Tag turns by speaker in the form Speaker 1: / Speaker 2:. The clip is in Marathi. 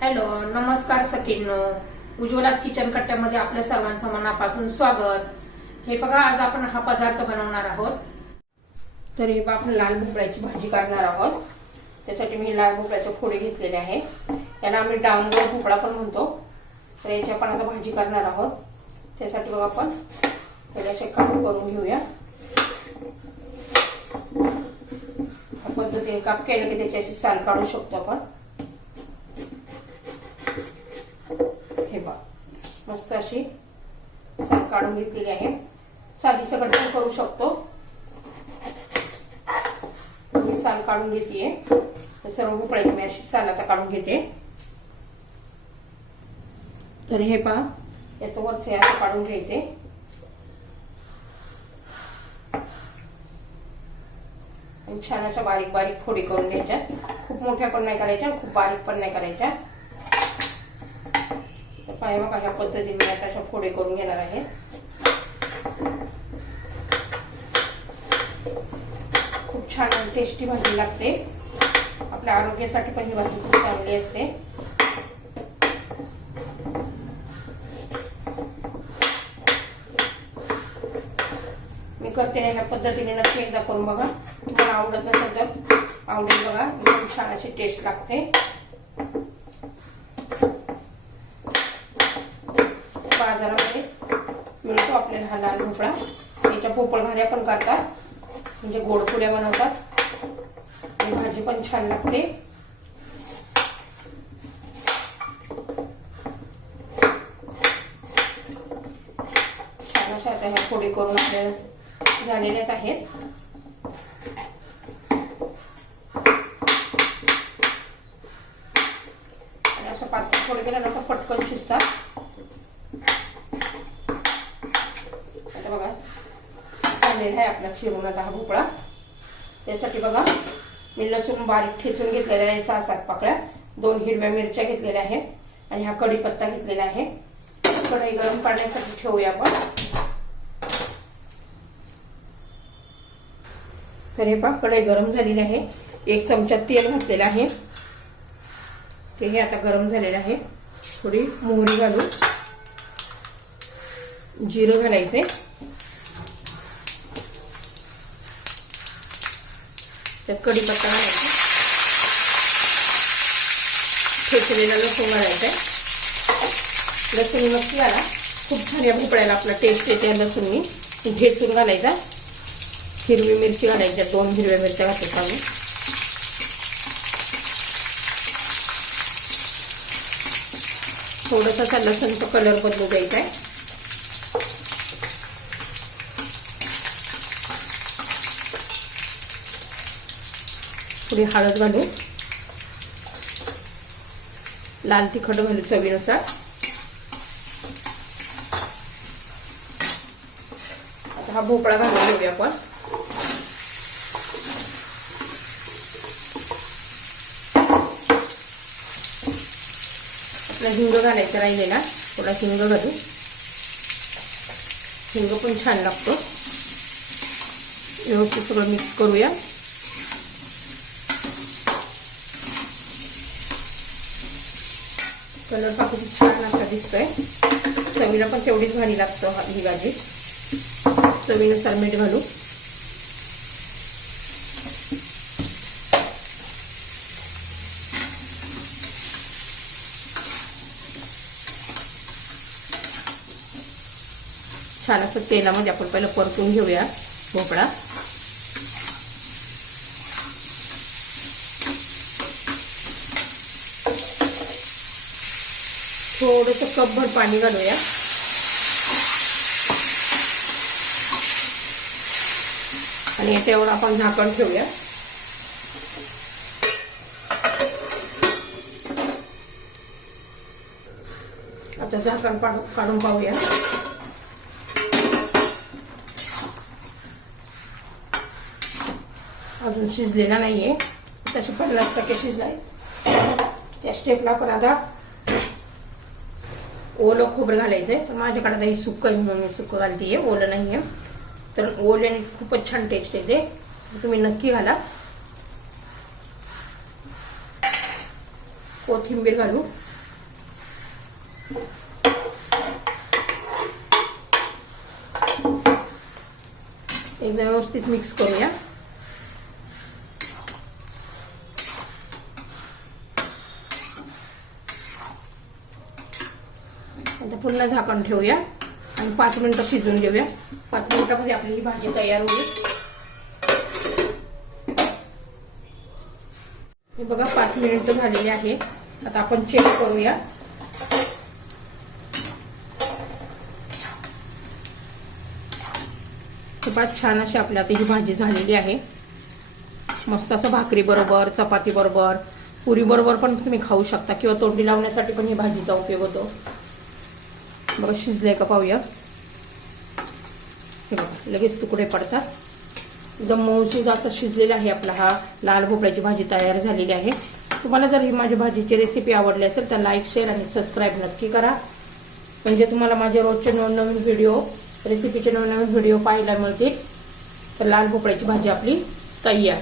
Speaker 1: हॅलो नमस्कार सखींनो. उज्ज्वलाच किचन कट्ट्यामध्ये आपल्या सर्वांचं मनापासून स्वागत. हे बघा आज आपण हा पदार्थ बनवणार आहोत. तर हे बघा आपण लाल भोपळ्याची भाजी करणार आहोत. त्यासाठी मी लाल भोपळ्याचे फोडे घेतलेले आहे याला आम्ही डांगर भोपळा पण म्हणतो. तर याची आपण आता भाजी करणार आहोत. त्यासाठी बघा आपण पहिले असे काप करून घेऊया. पद्धतीने काप केलं की त्याची अशी साल काढू शकतो आपण हे बघ मस्त अशी साल काढून घेतलेली आहे. साधी सकट पण करू शकतो. मी साल काढून घेते सर्व भोपळ्याची मी अशी साल आता काढून घेते. तर हे पहा याचं वरचं हे असं काढून घ्यायचे. छान अशा बारीक बारीक फोडी करून घ्यायच्या खूप मोठ्या पण नाही करायच्या खूप बारीक पण नाही करायच्या. तर पाय बघा ह्या पद्धतीने मी आता अशा फोडे करून घेणार आहे. खूप छान टेस्टी भाजी लागते. आपल्या आरोग्यासाठी पण ही भाजी खूप चांगली असते. मी करते ना ह्या पद्धतीने नक्की एकदा करून बघा. तुम्हाला आवडत नसेल तर आवडेल बघा. खूप छान अशी टेस्ट लागते. बाजारामध्ये मिळतो आपल्याला हा लाल भोपळा. याच्या पोपळ पण करतात. म्हणजे गोडपुड्या बनवतात. आणि भाजी पण छान लागते. छान अशा आता ह्या फोडी करून आपल्याला झालेल्याच आहेत. आणि असं पाच फोडी केल्या पटकन शिजतात आता बघा झालेला आहे आपला चिरून आता हा भोपळा. त्यासाठी बघा मी लसूण बारीक ठेचून घेतलेला आहे सहा सात पाकळ्या. दोन हिरव्या मिरच्या घेतलेल्या आहे आणि हा कढीपत्ता घेतलेला आहे. कढई गरम करण्यासाठी ठेवूया आपण. तर हे पहा कढई गरम झालेली आहे. एक चमचा तेल घातलेलं आहे. ते हे आता गरम झालेलं आहे. थोडी मोहरी घालू जिरं घालायचे त्यात कढीपत्ता घालायचा. ठेचलेला लसूण घालायचा लसूण नक्की आला खूप छान या भोपळ्याला आपला टेस्ट येते लसूणनी. ठेचून घालायचा. हिरवी मिरची घालायच्या दोन हिरव्या मिरच्या घातल्या आम्ही थोडासा लसणचा कलर बदलू द्यायचा आहे थोडी हळद घालू लाल तिखट घालू चवीनुसार. आता हा भोपळा घालून घेऊया आपण. आपला हिंग घालायचा राहिलेला थोडा हिंग घालू हिंग पण छान लागतो. व्यवस्थित सगळं मिक्स करूया. कलर हा खूप छान असा दिसतोय. चवीला पण तेवढीच भारी लागतं ही भाजी. चवीनुसार मीठ घालू. छान असं तेलामध्ये आपण पहिलं परतून घेऊया भोपळा. थोडंसं कपभर पाणी घालूया. आणि याच्यावर आपण झाकण ठेवूया. आता झाकण काढून पाहूया. अजून शिजलेला नाहीये. तशी पन्नास टक्के शिजलाय. त्या स्टेपला पण आता ओलं खोबरं आहे तर माझ्याकडे आता हे सुकं आहे म्हणून मी सुकं घालते आहे ओलं नाही आहे तर ओल्याने खूपच छान टेस्ट येते. तुम्ही नक्की घाला. कोथिंबीर घालू. एकदा व्यवस्थित मिक्स करूया. आता पुन्हा झाकण ठेवूया. आणि पाच मिनिटं शिजून घेऊया. पाच मिनिटामध्ये आपली ही भाजी तयार होईल. हे बघा पाच मिनिटं झालेली आहे. आता आपण चेक करूया. खूपच छान अशी आपल्या आता ही भाजी झालेली आहे. मस्त असं भाकरी बरोबर चपाती बरोबर पुरी बरोबर पण तुम्ही खाऊ शकता किंवा तोंडी लावण्यासाठी पण ही भाजीचा उपयोग होतो. बघा शिजले का पाहूया. हे बघा लगेच तुकडे पडतात. एकदम मऊसूद असं शिजलेला आहे आपला हा लाल भोपळ्याची भाजी तयार झालेली आहे. तुम्हाला जर ही माझ्या भाजीची रेसिपी आवडली असेल तर लाईक शेअर आणि सबस्क्राईब नक्की करा. म्हणजे तुम्हाला माझे रोजचे नवनवीन व्हिडिओ रेसिपीचे नवनवीन व्हिडिओ पाहायला मिळतील. तर लाल भोपळ्याची भाजी आपली तयार.